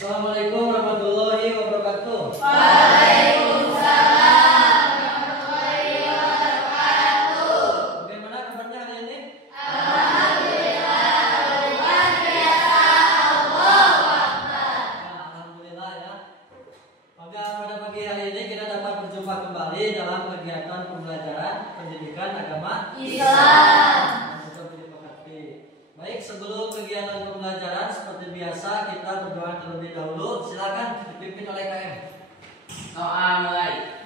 Assalamualaikum warahmatullahi wabarakatuh. Waalaikumsalam warahmatullahi wabarakatuh. Bagaimana kabarnya hari ini? Alhamdulillah, luar biasa. Allahu Akbar. Alhamdulillah ya. Maka pada pagi hari ini kita dapat berjumpa kembali dalam kegiatan pembelajaran pendidikan agama Islam. Baik, sebelum kegiatan pembelajaran seperti biasa kita berdoa terlebih dahulu. Silakan dipimpin oleh KM. Doa mulai.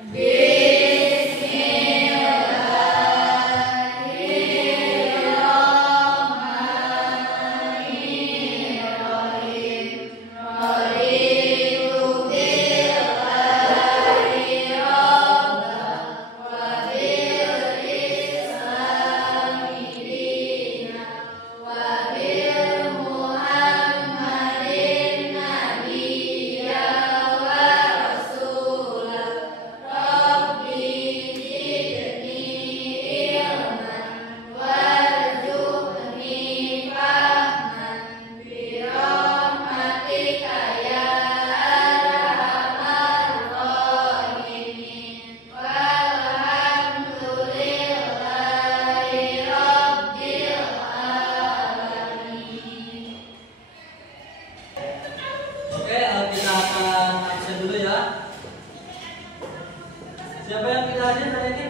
Siapa yang kita hadir hari ini?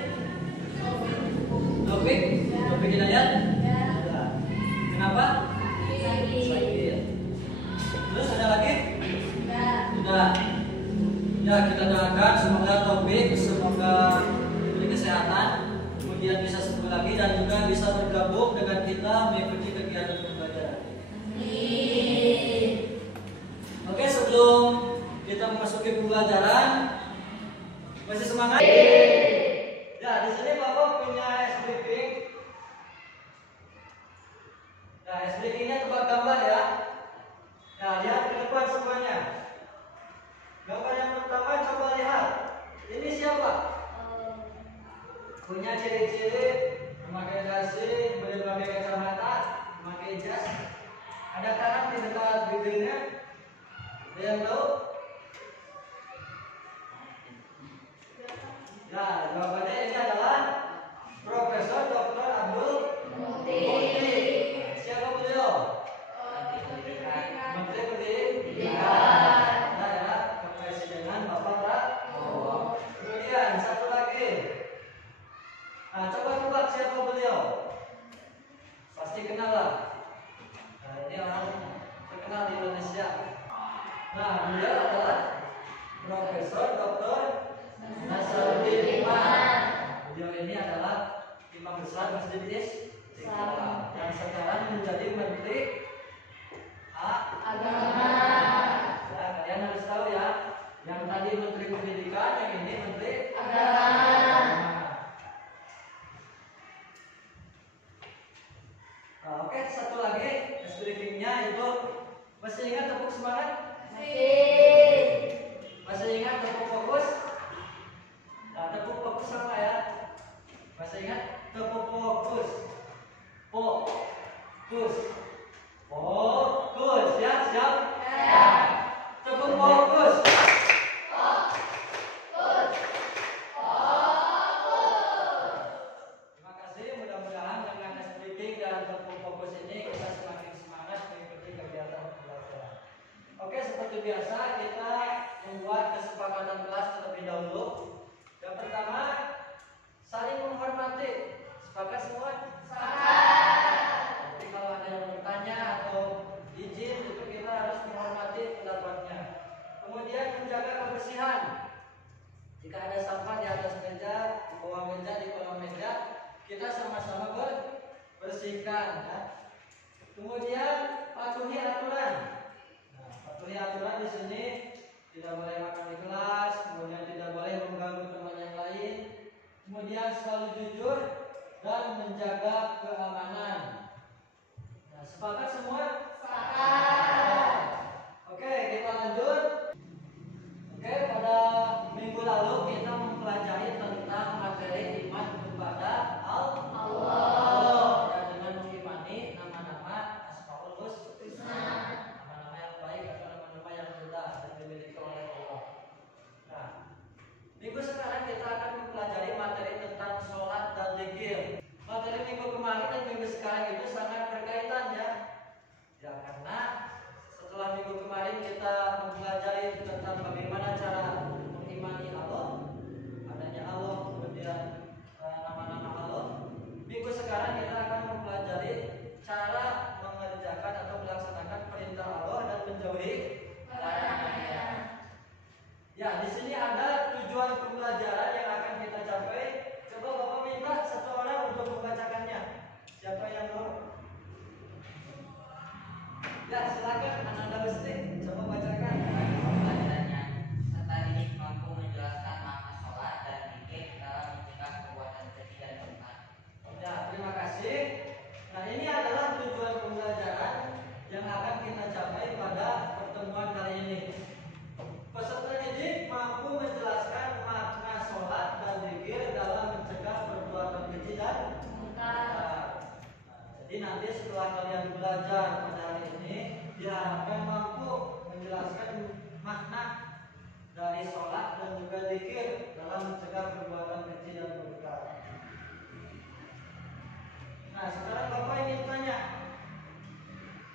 Topik? Topik Hidayat? Ya. Kenapa? Sakit. Terus ada lagi? Sudah. Ya, kita doakan semoga Topik semoga diberi kesehatan, kemudian bisa sembuh lagi dan juga bisa bergabung dengan kita mengikuti kegiatan pembelajaran. Oke, sebelum kita memasuki pembelajaran, masih semangat? Ya, di sini Bapak punya S-briefing. Nah, S-briefingnya tebak gambar ya. Nah, lihat ke depan semuanya. Gambar yang pertama coba lihat. Ini siapa? Punya ciri-ciri memakai dasi, memakai kacamata, memakai jas. Ada tangan di dekat bibirnya. Ada yang tahu? Ya, jawabannya ini adalah Profesor Dr. Abdul Muti. Siapa beliau? Menteri Pendidikan. Nah, ya, Kepresidenan Bapak Prabowo. Kemudian satu lagi. Nah, coba tebak siapa beliau? Pasti kenal lah. Nah, ini orang terkenal di Indonesia. Nah, beliau adalah Profesor Dr. Nasaruddin Imam. Beliau ini adalah imam besar Masjid Istiqlal yang sekarang menjadi Menteri Agama. Ya, kalian harus tahu ya, yang tadi Menteri Pendidikan, yang ini Menteri Agama. Nah, oke, satu lagi briefingnya itu masih ingat tepuk semangat? Masih ingat tepuk fokus? Nah, tepuk fokus sama ya. Masih ingat? Tepuk fokus. Fokus. Fokus. Ya, siap? Ya. Tepuk fokus. Terima kasih. Mudah-mudahan dengan speaking dan tepuk fokus ini kita semakin semangat mengikuti kegiatan pembelajaran. Oke, seperti biasa kita membuat kesepakatan kelas terlebih dahulu. Yang pertama, saling menghormati. Sepakat semua? Sepakat. Jadi kalau ada yang bertanya atau izin, itu kita harus menghormati pendapatnya. Kemudian menjaga kebersihan. Jika ada sampah di atas meja, di bawah meja, di kolong meja, kita sama-sama bersihkan. Ya. Kemudian patuhi aturan. Nah, patuhi aturan di sini tidak boleh makan di kelas, kemudian tidak boleh mengganggu teman yang lain, kemudian selalu jujur dan menjaga keamanan. menjauhi larangannya. Ya, di sini ada tujuan pembelajaran yang akan kita capai. Coba Bapak minta satu orang untuk membacakannya. Siapa yang mau? Ya, silakan Ananda Besti, coba bacakan. Pembelajarannya serta didik mampu menjelaskan makna sholat dan zikir dalam mencegah perbuatan keji dan mungkar. Ya, terima kasih. Nah, ini adalah tujuan pembelajaran yang akan kita capai pada pertemuan kali ini. Peserta didik mampu menjelaskan makna sholat dan zikir dalam mencegah perbuatan keji dan mungkar. Nah, jadi nanti setelah kalian belajar pada hari ini, diharapkan mampu menjelaskan makna dari sholat dan juga zikir dalam mencegah perbuatan keji dan mungkar. Nah, sekarang Bapak ingin tanya,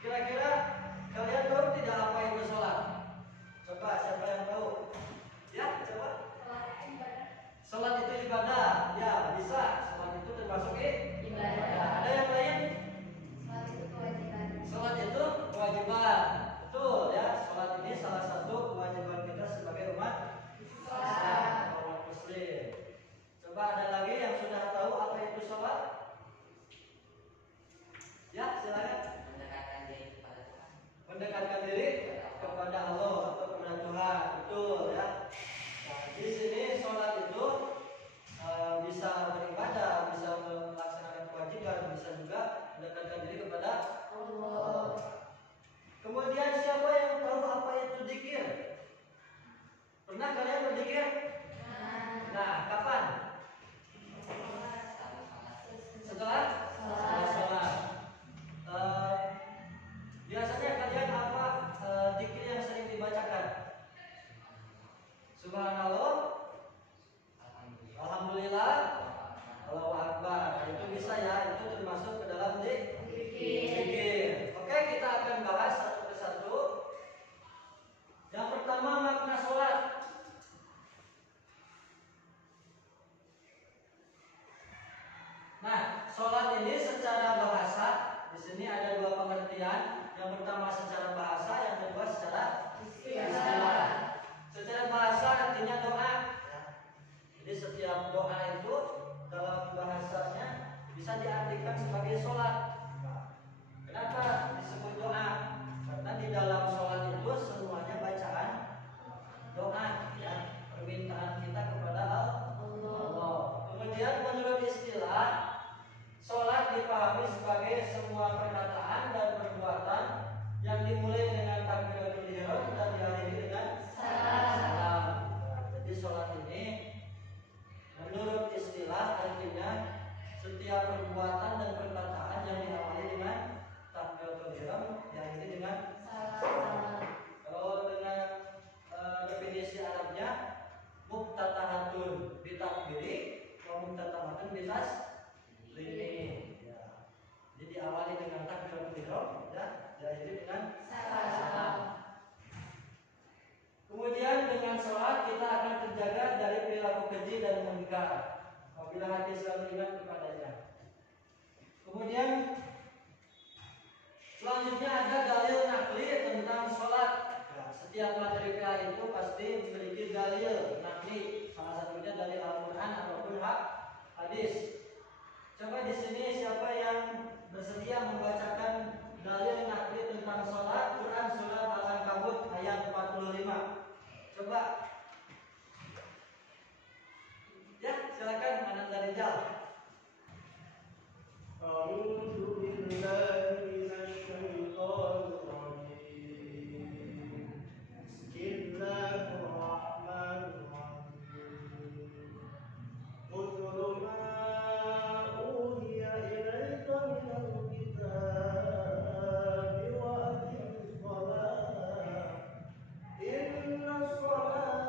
kira-kira kalian tahu tidak apa itu sholat? Coba siapa yang tahu? Ya, coba. Sholat itu ibadah. Ya, bisa. Sholat itu termasuk ibadah. Ada yang lain? Sholat itu kewajiban. Betul ya. Sholat ini salah satu kewajiban kita sebagai umat Islam, umat Muslim. Coba ada lagi yang sudah tahu apa itu sholat? Ya, silakan. Mendekatkan diri kepada Tuhan. Mendekatkan diri kepada Allah atau kepada Tuhan. Betul ya. Nah, di sini sholat itu bisa beribadah, bisa melaksanakan kewajiban, bisa juga mendekatkan diri kepada Allah. Kemudian siapa yang tahu apa itu zikir? Pernah kalian berzikir? Nah, kapan? Setelah sholat. Biasanya kalian apa zikir yang sering dibacakan? Subhanallah, Alhamdulillah, Allahu Akbar. Itu bisa ya, itu termasuk ke dalam zikir. Oke, kita akan bahas satu persatu. Yang pertama, makna sholat. Nah, sholat ini secara bahasa di sini ada dua pengertian. Yang pertama secara bahasa, yang kedua secara istilah. Secara bahasa artinya doa. Jadi setiap doa itu dalam bahasanya bisa diartikan sebagai sholat. Kenapa disebut doa? Karena di dalam sholat itu semuanya bacaan doa, ya, permintaan kita kepada Allah. Kemudian menurut istilah, sholat dipahami sebagai semua perkataan dan perbuatan yang dimulai dengan takbiratul ihram dan diakhiri dengan salam. Jadi sholat ini menurut istilah artinya setiap perbuatan dan perkataan yang diawali dengan takbiratul ihram diakhiri dengan salam. Kalau dengan definisi Arabnya, muftatahatun bitakbiri wa muftatahatun bitas ini. Ya. Jadi awali dengan takbiratul ihram, ya, diakhiri dengan salam. Kemudian dengan sholat kita akan terjaga dari perilaku keji dan mungkar apabila hati selalu ingat kepadanya. Kemudian selanjutnya ada dalil nakli tentang sholat. Nah, setiap materi PA itu pasti memiliki dalil nakli, salah satunya dari Al-Quran ataupun hadis. Coba di sini siapa yang bersedia membacakan dalil nakli tentang sholat? Quran surat Al-Ankabut ayat 45. Coba. Ya, silakan Ananda Rijal. A'udzu billahi minasyaitonir rajim. Bismillahirrahmanirrahim. Utlu ma uhiya ilaika minal kitabi wa aqimis shalah. Inna shalah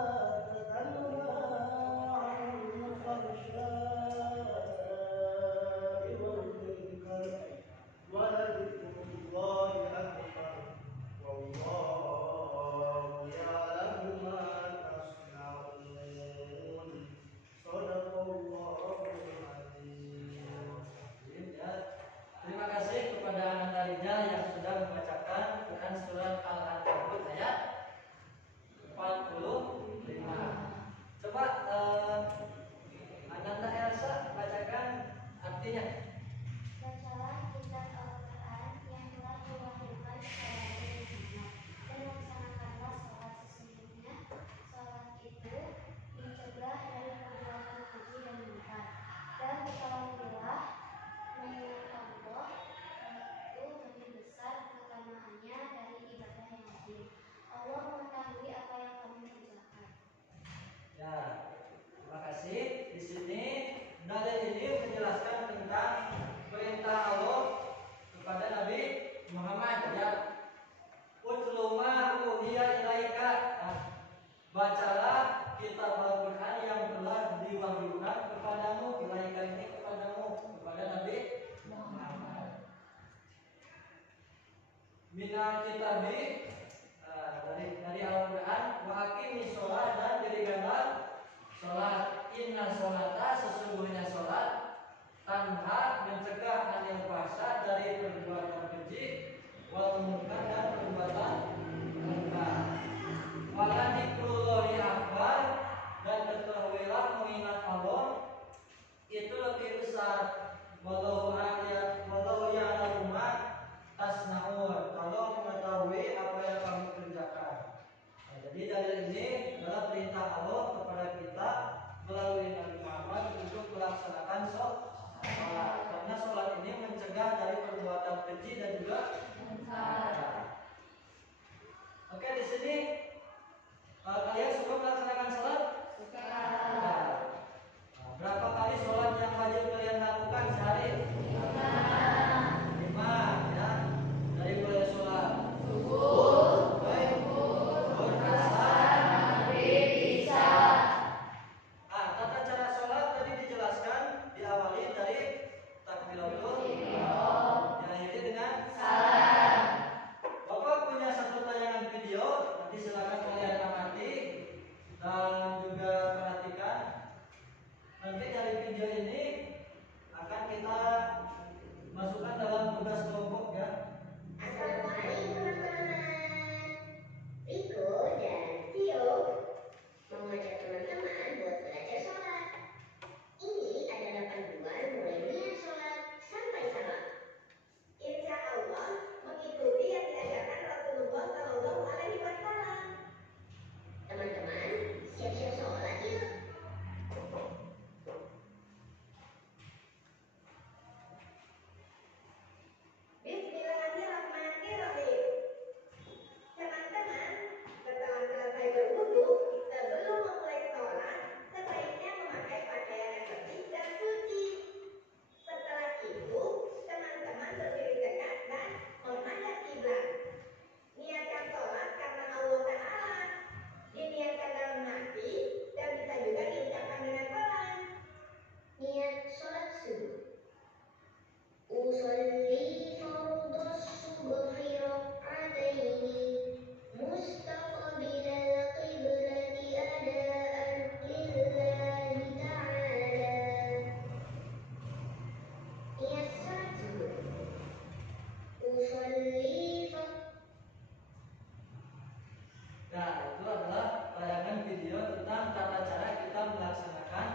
Nah, itu adalah tayangan video tentang tata cara kita melaksanakan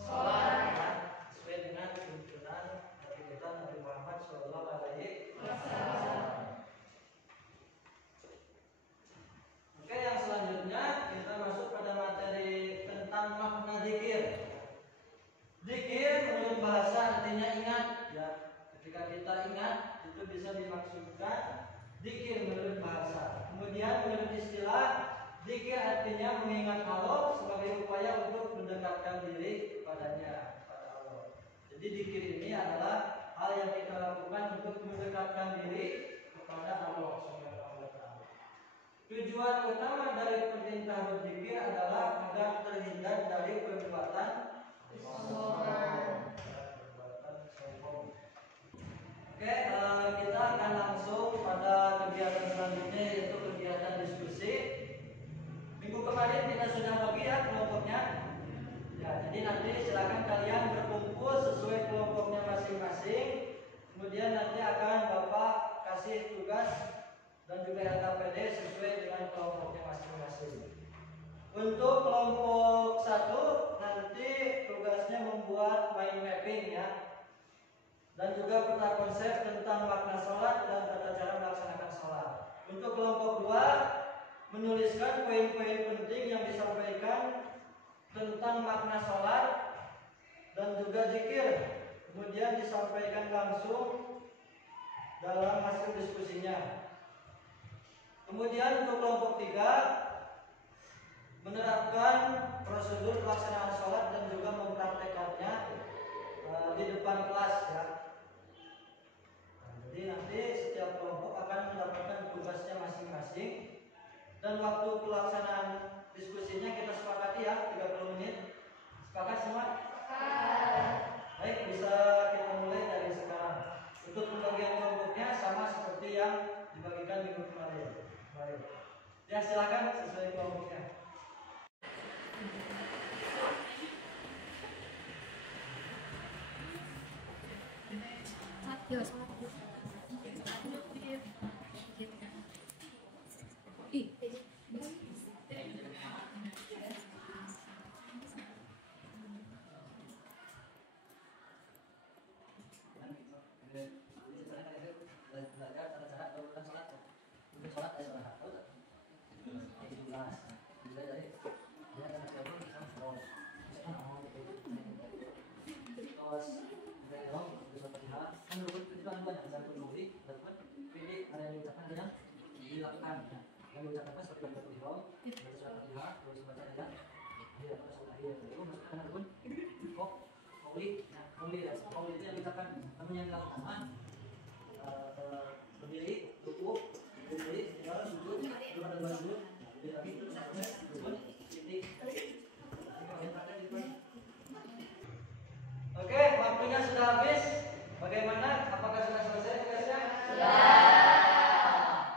sholat ya, sesuai dengan tuntunan Nabi kita Nabi Muhammad SAW. Oke, yang selanjutnya kita masuk pada materi tentang makna zikir. Zikir menurut bahasa artinya ingat ya. Ketika kita ingat itu bisa dimaksudkan zikir menurut bahasa. Kemudian menurut istilah zikir artinya mengingat Allah sebagai upaya untuk mendekatkan diri kepadanya, kepada Allah. Jadi zikir ini adalah hal yang kita lakukan untuk mendekatkan diri kepada Allah Subhanahu wa taala. Tujuan utama dari perintah berzikir adalah agar terhindar dari perbuatan sombong. Oke, kita akan langsung pada kegiatan selanjutnya, yaitu kegiatan diskusi. Minggu kemarin kita sudah bagi ya kelompoknya. Ya, jadi nanti silakan kalian berkumpul sesuai kelompoknya masing-masing. Kemudian nanti akan Bapak kasih tugas dan juga LKPD sesuai dengan kelompoknya masing-masing. Untuk kelompok 1 nanti tugasnya membuat mind mapping ya, dan juga peta konsep tentang makna sholat dan tata cara melaksanakan sholat. Untuk kelompok 2 menuliskan poin-poin penting yang disampaikan tentang makna sholat dan juga zikir, kemudian disampaikan langsung dalam hasil diskusinya. Kemudian untuk kelompok 3 menerapkan prosedur pelaksanaan sholat dan juga mempraktekannya di depan kelas ya. Nah, jadi nanti setiap kelompok akan mendapatkan tugasnya masing-masing dan waktu pelaksanaan diskusinya kita sepakati ya 30 menit. Sepakat semua? Baik, bisa kita mulai dari sekarang. Untuk pembagian kelompoknya sama seperti yang dibagikan minggu kemarin. Ya, silakan sesuai kelompoknya. Oke, waktunya sudah habis. Bagaimana? Apakah sudah selesai tugasnya?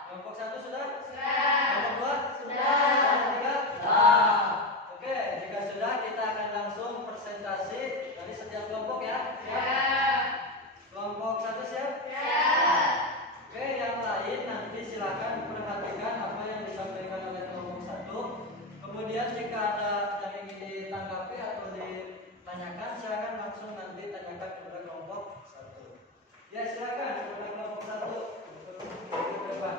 Kelompok 1 sudah? Kelompok 2? Kelompok 3? Oke, jika sudah kita akan langsung presentasi dari setiap kelompok ya. Kelompok 1 siap? Oke, yang lain nanti silakan perhatikan apa yang disampaikan oleh kelompok 1. Kemudian jika ada yang ingin ditanggapi atau ditanyakan, silakan langsung nanti tanyakan kepada kelompok 1. Ya, silakan kepada kelompok 1 untuk ke depan.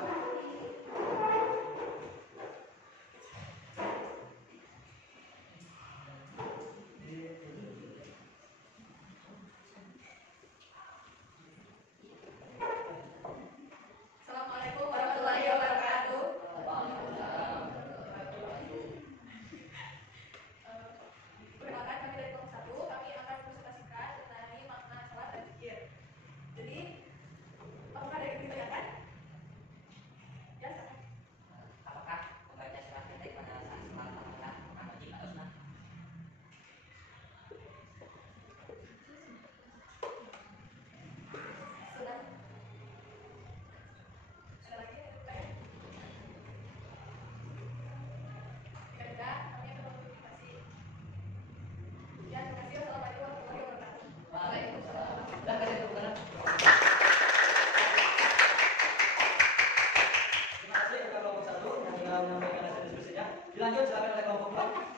Assalamualaikum warahmatullahi wabarakatuh. ya. Dilanjut silakan oleh kelompok 2.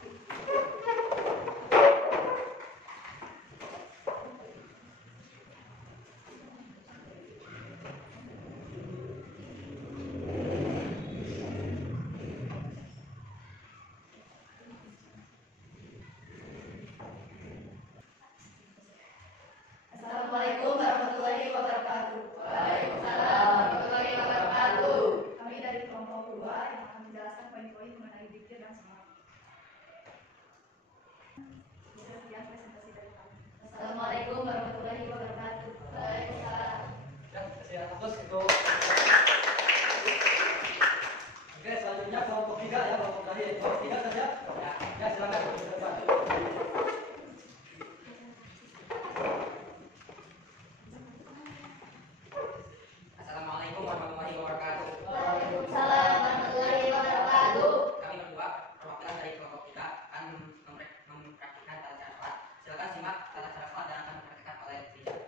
Assalamualaikum warahmatullahi wabarakatuh. Waalaikumsalam warahmatullahi wabarakatuh. Kami dari kelompok 2 yang akan menjelaskan poin-poin mengenai zikir dan sholat. Sekian presentasi dari kami. Assalamualaikum warahmatullahi wabarakatuh. Waalaikumsalam. Ya, kasih atas itu. Oke, selanjutnya kelompok 3 ya, kelompok tadi. Kelompok 3 saja. Ya, silakan ke depan. Assalamualaikum warahmatullahi wabarakatuh. Waalaikumsalam warahmatullahi wabarakatuh. Kami berdua perwakilan dari kelompok kita akan mempraktikkan tata cara sholat. Silakan simak tata cara sholat dan akan dipraktikkan oleh Rizal.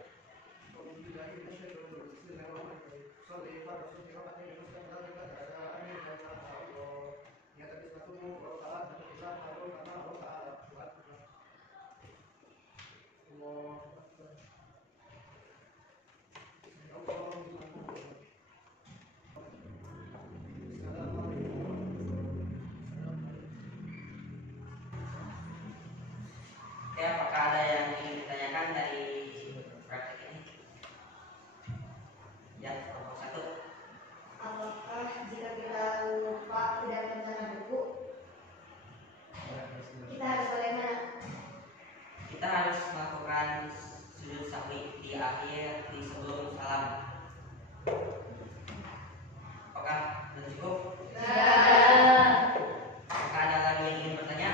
Oke, apakah ada yang ingin ditanyakan dari praktek ini? Ya, kelompok 1. Apakah jika kita lupa tidak mencari buku, kita harus bagaimana? Kita harus melakukan sujud sahwi di akhir di sebelum salam. Apakah sudah cukup? Apakah ada lagi yang ingin bertanya?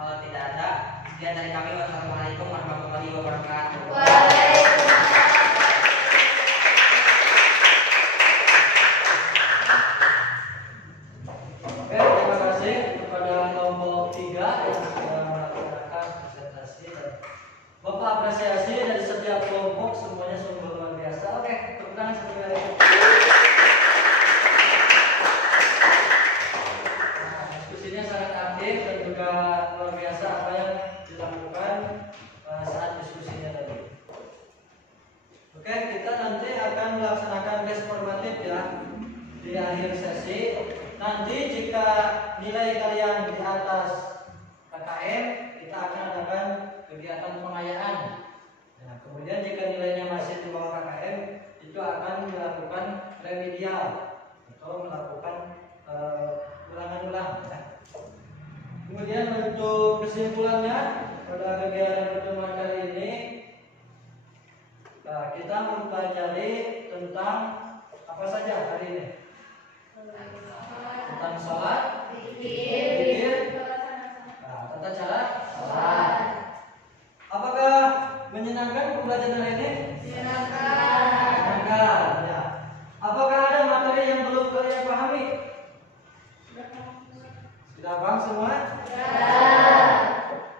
Kalau tidak ada, sekian dari kami. Wassalamualaikum warahmatullahi wabarakatuh. Oke, terima kasih kepada kelompok 3 yang sudah melaksanakan presentasi dan Bapak apresiasi dari setiap kelompok semuanya sungguh luar biasa. Oke, tepuk tangan semuanya. Nah, diskusinya sangat aktif dan juga luar biasa apa yang dilakukan saat diskusinya tadi. Oke, kita nanti akan melaksanakan tes formatif ya di akhir sesi. Nanti jika nilai kalian di atas KKM, kita akan adakan kegiatan pengayaan. Nah, kemudian jika nilainya masih di bawah KKM, itu akan melakukan remedial atau melakukan ulangan-ulang. Ya. Kemudian untuk kesimpulannya pada kegiatan pertemuan kali ini, kita mempelajari tentang apa saja hari ini? Tentang sholat, zikir, tata cara sholat. Apakah menyenangkan pembelajaran hari ini? Menyenangkan. Ya. Apakah ada materi yang belum kalian pahami? Sudah paham semua?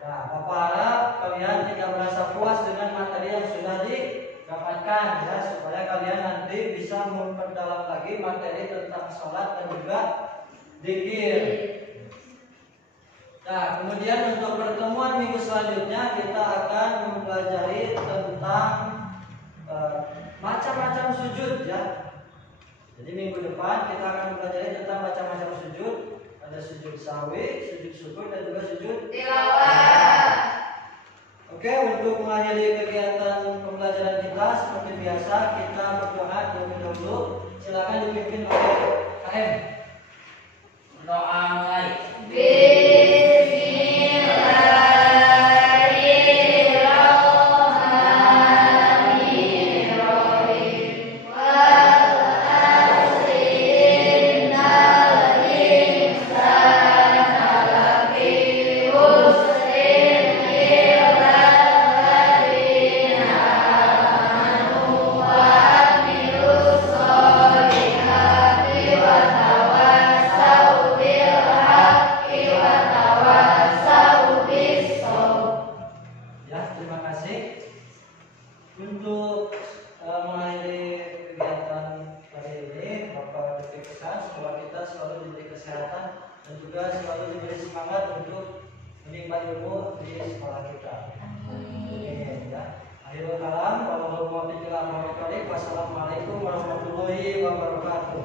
Nah, Bapak harap kalian tidak merasa puas dengan materi yang sudah didapatkan ya, supaya kalian nanti bisa memperdalam lagi materi tentang sholat dan juga zikir. Nah, kemudian untuk pertemuan minggu selanjutnya kita akan mempelajari tentang macam-macam sujud ya. Jadi minggu depan kita akan mempelajari tentang macam-macam sujud. Ada sujud sahwi, sujud syukur dan juga sujud tilawah. Oke, untuk mengakhiri kegiatan pembelajaran kita seperti biasa kita berdoa terlebih dahulu. Silakan dipimpin oleh KM. Doa mulai. Wa kesehatan, dan juga selalu diberi semangat untuk menikmati ilmu di sekolah kita. Amin. Ya. Akhirul kalam, wassalamualaikum warahmatullahi wabarakatuh.